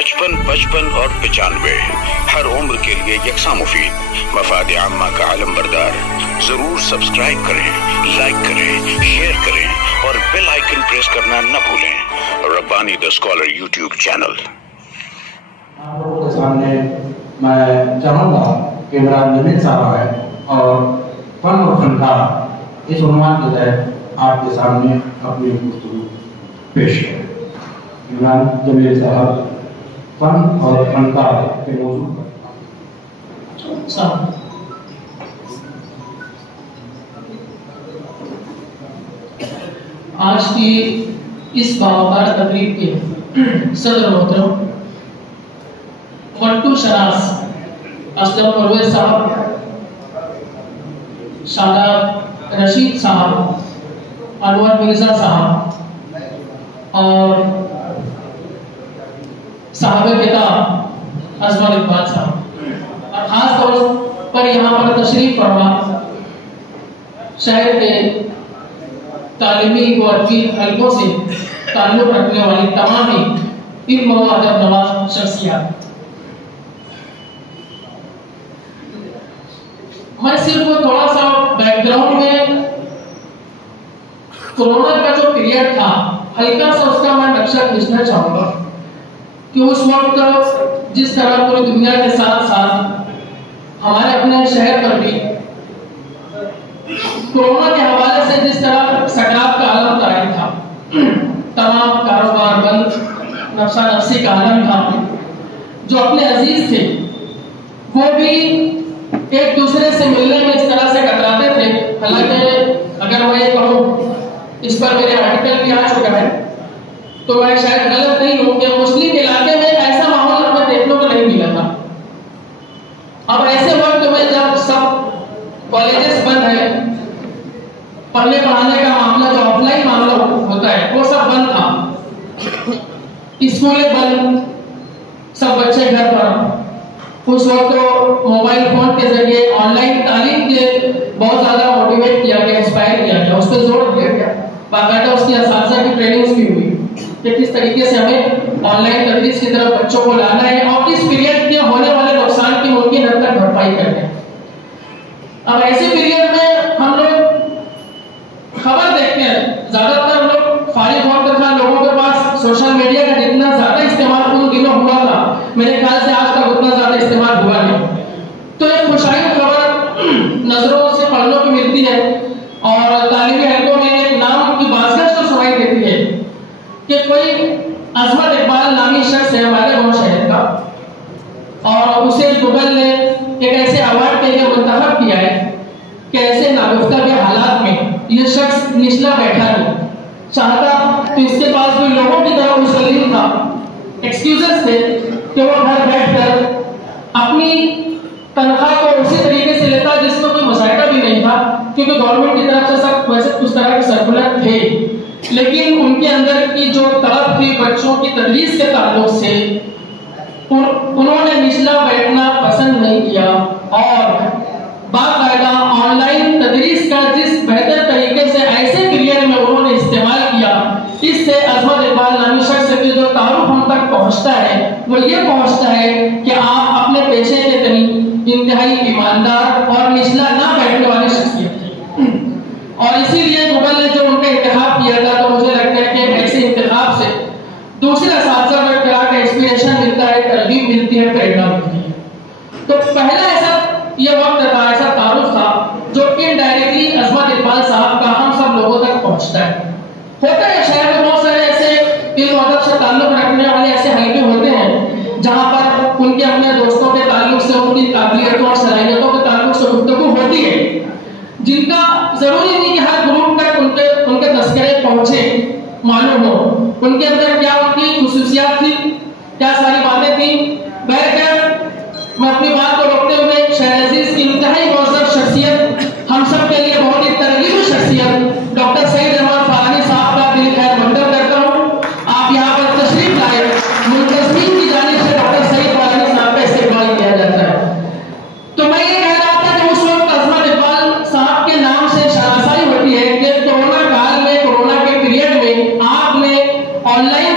55 55 और 95 हर उम्र के लिए यकसा मुफीद, मफाद आम्मा का आलम बरदार। जरूर सब्सक्राइब करें, लाइक करें, शेयर करें और बेल आइकन प्रेस करना न भूलें। Rabbani the scholar YouTube channel. आप लोगों के सामने मैं चाहूँगा कि मेरा निमित साहब है और फन और फनकार इस उन्वान के तहत आपके सामने अपनी गुफ्तगू पेश करें। इमरान जमील साहब फन और फनकार के मौजूद पर। आज की इस बावकार तकरीब के सदर मोहतरम वट्टू शनास असलम परवेज साहब, शादाब रशीद साहब, अनवर मिर्जा साहब और साहब किताब अजमल इकबाल साहब और खास तौर पर यहाँ पर तशरीफ फरमा शहर के तालीमी व अदबी हलकों से ताल्लुक़ रखने वाली तमाम ही इल्म व अदब नवाज शख्सियत। मैं सिर्फ थोड़ा सा बैकग्राउंड में कोरोना का जो पीरियड था हल्का सा उसका मैं नक्शा खींचना चाहूंगा कि उस वक्त जिस तरह पूरी दुनिया के साथ साथ हमारे अपने शहर पर भी कोरोना के हवाले से जिस तरह सकरात का आलम तारीफ था, तमाम कारोबार बंद, नफ्सा नफ्सी का आलम था, जो अपने अजीज थे वो भी एक दूसरे से मिलने में इस तरह से कतराते थे। हालांकि अगर मैं ये कहूँ, इस पर मेरे आर्टिकल भी आ चुका है, तो मैं शायद गलत नहीं हूँ कि मुस्लिम इलाके में ऐसा माहौल हमें देखने को नहीं मिला था। अब ऐसे वक्त में जब सब कॉलेजेस बंद है, पढ़ने पढ़ाने का मामला जो ऑफलाइन मामला होता है वो सब बंद था, स्कूलें बंद, सब बच्चे घर पर। उस वक्त तो मोबाइल फोन के जरिए ऑनलाइन तालीम के बहुत ज्यादा मोटिवेट किया गया, इंस्पायर किया गया, उस पर जोर दिया गया, बाकायदा उसकी असातिज़ा की ट्रेनिंग्स भी हुई कि किस तरीके से हमें ऑनलाइन तदरीस की तरफ बच्चों को लाना है और इस पीरियड के होने वाले नुकसान की मुमकिन हद तक भरपाई करना है। अब ऐसे पीरियड में हम लोग खबर देखते हैं, ज्यादातर लोग फारिग वक्त था, लोगों के पास सोशल मीडिया का जितना ज्यादा इस्तेमाल उन दिनों हुआ था, मेरे ख्याल से आज तक उतना ज्यादा इस्तेमाल हुआ नहीं। तो एक खुशाइन खबर नजरों से पढ़ने को मिलती है और तालिबी हलकों में एक नाम की बाज़गश तो सुनाई देती है कि कोई अजमल इकबाल नामी शख्स है हमारे गाँव शहर का, और उसे गूगल ने एक ऐसे अवार्ड के लिए मुंतखब किया है कि ऐसे नागुफ्ता के हालात में ये शख्स निचला बैठा नहीं चाहता, तो इसके पास भी लोगों की तरह मुसल्लिम था, एक्सक्यूजेस थे कि वो घर बैठकर अपनी तनख्वाह को उसी तरीके से लेता जिसमें कोई मुसाइदा भी नहीं था, क्योंकि गवर्नमेंट की तरफ से सब वैसे उस तरह के सर्कुलर थे, लेकिन उनके अंदर की जो तड़प थी बच्चों की तदरीस के ताल्लुक से उन्होंने निचला बैठना पसंद नहीं किया और बाकायदा ऑनलाइन तदरीस का जिस बेहतर तरीके से ऐसे पीरियड में उन्होंने इस्तेमाल किया, इससे अजमल इकबाल नामी शख्स की जो तारुफ हम तक पहुंचता है वो ये पहुंचता है कि आप अपने पेशे के तनी इंतहाई ईमानदार और निचला ना बैठने वाली शख्सियत थे। और इसीलिए गूगल ने जो उनका इंतखाब किया था, तो मुझे लगता है कि ऐसे इंतखाब से दूसरे असातिज़ा को एक तरह का इंस्पिरेशन मिलता है, तरगीब मिलती है, प्रेरणा मिलती है। तो पहला ऐसा ये वक्त था, ऐसा तारुफ था जो इनडायरेक्टली अजमल इकबाल साहब का हम सब लोगों तक पहुंचता है। होता है शहर में बहुत सारे ऐसे इल्म अदब से ताल्लुक रखने वाले ऐसे हलके होते हैं जहां पर उनके अपने दोस्तों के ताल्लुक से, उनकी काबिलियतों और सलाहियतों के ताल्लुक से गुफ्तगू होती है, जिनका जरूरी नहीं कि हर ग्रुप तक उनके तस्करे पहुंचे, मालूम हो उनके अंदर क्या उनकी खुसूसियात थी, क्या सारी बातें थी। बहरकैफ मैं अपनी बात को रोकते हुए शहर अजीज की इंतहाई मौजूद शख्सियत, हम सब के लिए बहुत ही तरगीबी शख्सियत डॉक्टर सईद अहमद फारानी साहब का दिल खैर मकदम करता हूँ। आप यहाँ पर तशरीफ लाए, मुंतज़मीन की जानिब से डॉक्टर सईद फारानी साहब का इस्तेमाल किया जाता है। तो मैं ये कह रहा था कि उस वक्त अजमल इकबाल साहब के नाम से शनासाई होती है कि कोरोना काल में, कोरोना के पीरियड में आपने ऑनलाइन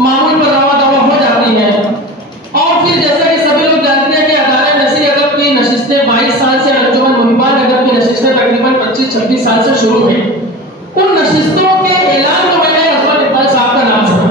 मामूल पर रवा दवा हो जाती है। और फिर जैसा कि सभी लोग जानते हैं कि अदालत नसीर अदब की नशिस्तें 22 साल से, अंजुमन मुहिबान अदब की नशिस्तें तकरीबन 25-26 साल से शुरू हुई। उन नशिस्तों के ऐलान में मैंने अजमत इकबाल साहब का नाम सुना,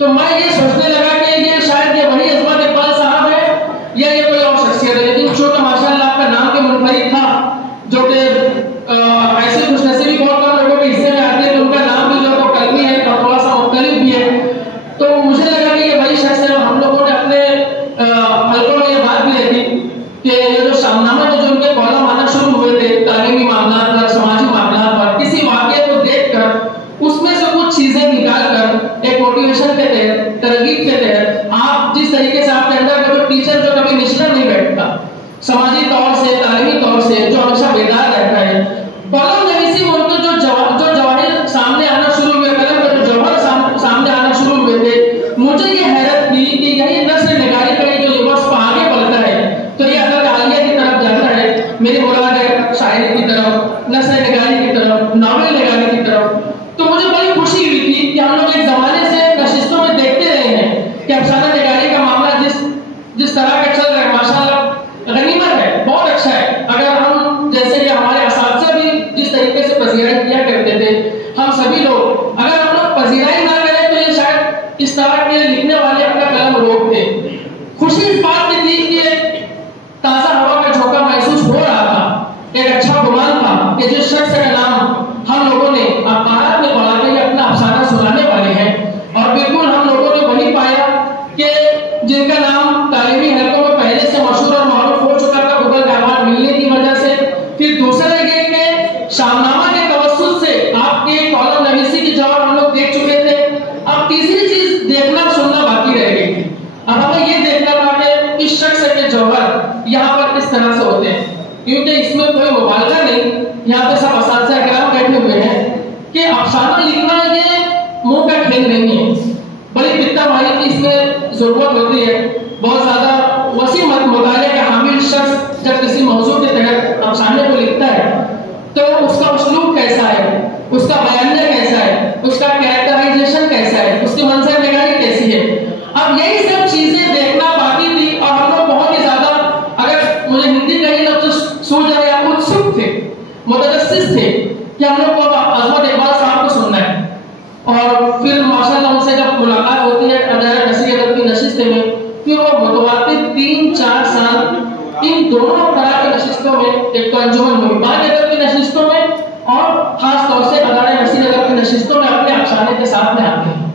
तो मैं ये सोचने लगा कि ये शायद ये वही अजमत इकबाल साहब है या ये कोई और शख्सियत है। लेकिन चूंकि माशाअल्लाह आपका नाम के मुनफरिद था, जो कि ऐसे खुशनसीबी बहुत कम लोगों के हिस्से में आती है, तो उनका नाम भी जो तो कलमी है और थोड़ा सा मुख्तलिफ भी है, तो मुझे लगा कि ये वही शख्स है। हम लोगों ने अपने हल्कों में ये बात भी देखी कि ये जो शामनामा जो उनके कॉलम आना शुरू हुए थे तालीमी मामला पर, समाजी मामला पर, किसी वाक़े को देखकर उसमें से कुछ चीजें निकाल कर एक मोटिवेशन के तहत, तरगीब के तहत, आप जिस तरीके से आपके अंदर का जो टीचर जो कभी निश्चित नहीं बैठता, समाजी तौर से, तालीमी तौर से, जो हमेशा बेदार रहता है, कॉलम नवीसी में उनके जो जवाहिर सामने आना शुरू हुए, कलम के जो जवाहर सामने आना शुरू हुए थे, मुझे ये हैरत थी कि यही नस्ल निगारी का जो रिवर्स पर आगे बढ़ता है, तो ये अगर आलिया की तरफ जाता है, मेरी मुराद है शायरी की तरफ, नस्ल निगारी की तरफ, नावल निगारी की तरफ, तो मुझे बड़ी खुशी हुई थी कि हम लोग एक जमाने से नशिस्तों में देखते रहे हैं कि अफसाना निगारी का मामला जिस तरह का चल रहा है, माशाअल्लाह गनीमत है, बहुत अच्छा है। अगर हम जैसे कि हमारे असातिज़ा भी जिस तरीके से पजीराई किया करते थे, हम सभी लोग अगर हम लोग पजीराई ना करें तो ये शायद इस तरह के लिखने वाले अपना कलम रोक दे। खुशी इस बात की थी कि ताज़ा हवा का झोंका महसूस हो रहा था, एक अच्छा गुमान था कि जिस शख्स का नाम हम लोगों ने अखबार में पढ़ा के अपना अफसाना सुनाने वाले हैं, और बिल्कुल हम लोगों ने वही पाया कि जिनका नाम तालीमी हलकों में पहले से मशहूर और मारूफ हो चुका था गूगल का अवार्ड मिलने की वजह से, फिर दूसरा ये कि शामनामा के तवस्सुत से आपके कॉलम नवीसी की जवाब हम लोग देख चुके थे। अब तीसरी चीज देखना सुनना बाकी रह गई थी। अब हमें ये देखना था कि इस शख्स के जौहर यहाँ पर किस तरह से होते हैं, क्योंकि इसमें कोई मुबालगा नहीं, यहाँ पे सब असातिज़ा किराम बैठे हुए हैं कि अफसाना लिखना ये मुंह का खेल नहीं है, बड़ी पित्ता मारी की इसमें जरूरत होती है। बहुत ज्यादा वसी मुताले के हामिल शख्स जब किसी मौजू के तहत अफसाने को लिखता है तो उसका उसलूब कैसा है, उसका बयानिया कैसा है, उसका कैरेक्टराइजेशन कैसा है, उसकी मंजर निगारी कैसी है। अब यही सब चीजें देखना बाकी थी, और हम लोग बहुत ही ज्यादा, अगर मुझे हिंदी का ही लफ्ज़ सूझ रहा है, उत्सुक थे, मुतजस्सिस थे कि हम लोग को अजमत इकबाल साहब को सुनना है। और फिर माशाअल्लाह उनसे जब मुलाकात होती है अदालत नसीर अदब की नशिस्तें में, फिर वो मुतवातिर 3-4 साल इन दोनों तरह की नशिस्तों में, एक तो अंजुमन मुहिबान अदब की नशिस्तों में और खास तौर से अदालत नसीर अदब की नशिस्तों में अपने अफसाने के साथ में आते हैं।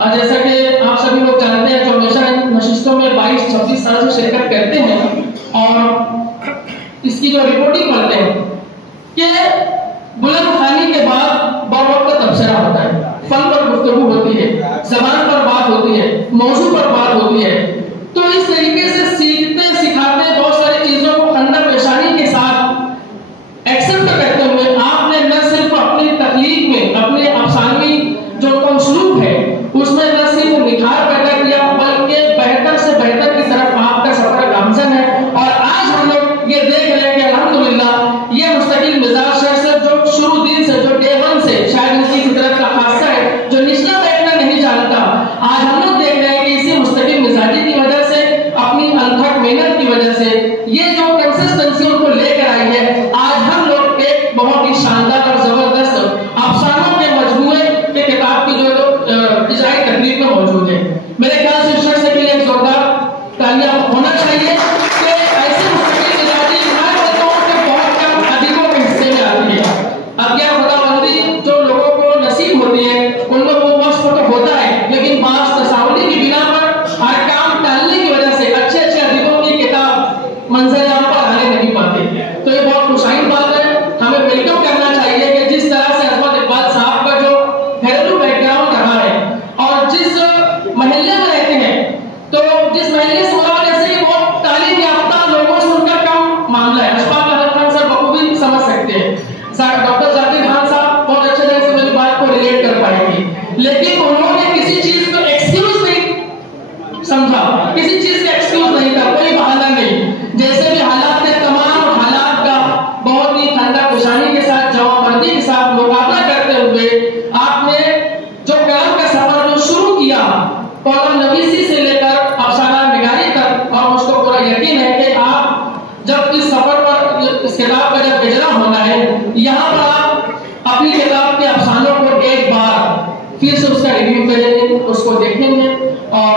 और जैसा कि आप सभी लोग जानते हैं, जो हमेशा इन नशिस्तों में 22-26 साल से शिरकत करते हैं और इसकी जो रिपोर्टिंग करते हैं कि बुलंद खानी के बाद बावक्त का तबसरा होता है, फन पर गुफ्तगू होती है, ज़बान पर बात होती है, मौजू पर बात होती है। तो इस तरीके से सीखते सिखाते बहुत सारी चीजों को खंडा पेशानी के साथ एक्सेप्ट करते हुए आपने न सिर्फ अपनी तकलीफ में, अपने अफसानी जो उसलूब है उसमें न सिर्फ निखार पैदा किया, बल्कि बेहतर से बेहतर की तरफ आपका सफर गामजन है। और आज हम लोग ये देख रहे हैं कि अल्हम्दुलिल्लाह ये मुस्तकिल मिजाज शख्स जो शुरू दिन से, जो डे वन से शायद उनकी फितरत का खासा है, जो निचला बैठना नहीं जानता, आज हम लोग देख रहे हैं कि इसी पौला नवीसी से लेकर अफसाना निगारी तक, और मुझको पूरा यकीन है कि आप जब इस सफर पर, इस किताब का जब इजरा होना है, यहाँ पर आप अपनी किताब के अफसानों को एक बार फिर से उसका रिव्यू करेंगे, उसको देखेंगे, और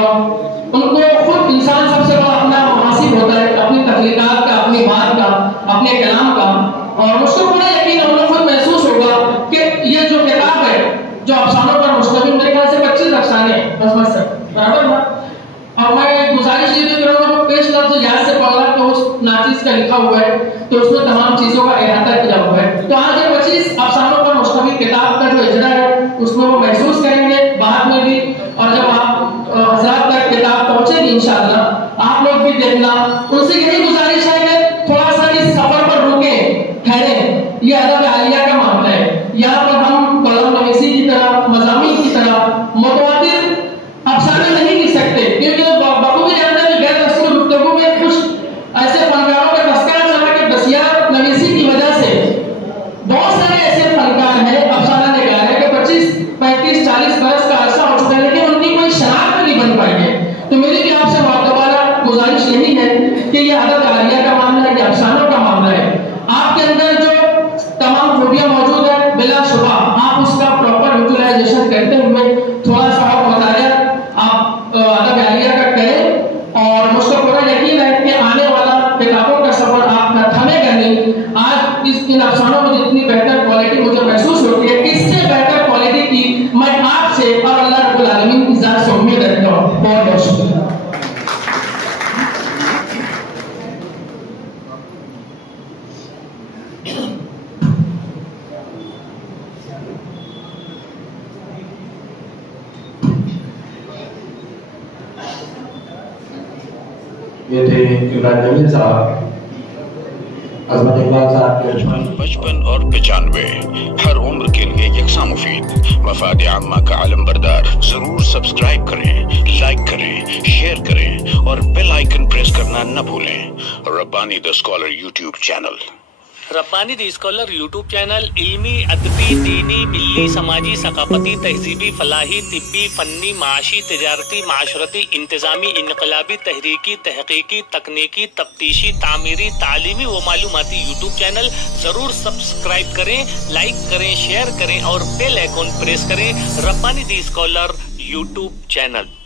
उनको खुद इंसान सबसे बड़ा अपना मुहासिब होता है अपनी तख्लीकात का, अपनी बात का, अपने कलाम का, और मुझको पूरा यकीन है उनको खुद महसूस होगा कि ये जो किताब है जो अफसानों पर मुश्तमिल, मेरे ख्याल से 25 अफसाने बस बराबर ना। और मैं गुजारिश ये भी करूँगा पेश लफ्ज़ यहाँ से पढ़ा तो उस नाचीज का लिखा हुआ है, तो उसमें तमाम चीज़ों का अहाता किया हुआ है। तो आज ये 25 अफसानों पर मुश्तमिल किताब का जो इजरा है उसमें वो महसूस करेंगे बाद में भी, और जब आप हज़रात तक किताब पहुँचेगी इंशाअल्लाह आप लोग भी देखना। उनसे यही गुजारिश है कि थोड़ा सा इस सफर पर रुके, ठहरे। ये अदब आलिया का मामला है, यहाँ पर हम कलम नवीसी की तरह, मज़ामीन की तरह मुतवातिर अफसाने नहीं लिख सकते, क्योंकि बखूबी जानते हैं गैर रस्मी गुफ्तगू में कुछ ऐसे फनकारों का तस्करा चला कि दस्तयाब नवीसी की वजह से बहुत सारे ऐसे फनकार हैं, अफसाना निगार है कि 25, 35, 40 बरस का अरसा हो चुका है, लेकिन उनकी कोई शनाख्त नहीं बन पाई है। तो मेरी भी आपसे दोबारा गुजारिश यही है कि ये अदब आलिया का मामला है, ये अफसानों का मामला है। आपके अंदर जो तमाम खूबियां मौजूद है बिलाशुबा आप उसका प्रॉपर यूटिलाइजेशन करते हुए थोड़ा सा और मुतालिया आप अदब आलिया का करें, और मुझको पूरा यकीन है कि आने वाला किताबों का सफर आपका थमेगा नहीं। आज इन अफसानों में जितनी बेहतर क्वालिटी मुझे महसूस होती है, इससे बेहतर क्वालिटी की मैं आपसे और अल्लाह रब्बुल आलमीन की ज़ात से उम्मीद रखता हूँ। बहुत बहुत शुक्रिया। ये थे इमरान जमील साहब, अजमत इकबाल साहब के 55 और 95 हर उम्र के लिए यकसा मुफीद मफाद आम्मा का आलम बरदार। जरूर सब्सक्राइब करें, लाइक करें, शेयर करें और बेल आइकन प्रेस करना न भूलें। Rabbani the scholar YouTube channel. Rabbani the scholar YouTube channel इल्मी, अदबी, दीनी, मिल्ली, समाजी, सकाफती, तहजीबी, फलाही, तिब्बी, फन्नी, माशी, तिजारती, माशरती, इंतजामी, इनकलाबी, तहरीकी, तहकीकी, तकनीकी, तफ्तीशी, तामीरी, तालीमी व मालूमाती यूट्यूब चैनल जरूर सब्सक्राइब करें, लाइक करें, शेयर करें और बेल आइकन प्रेस करें। Rabbani the scholar YouTube channel.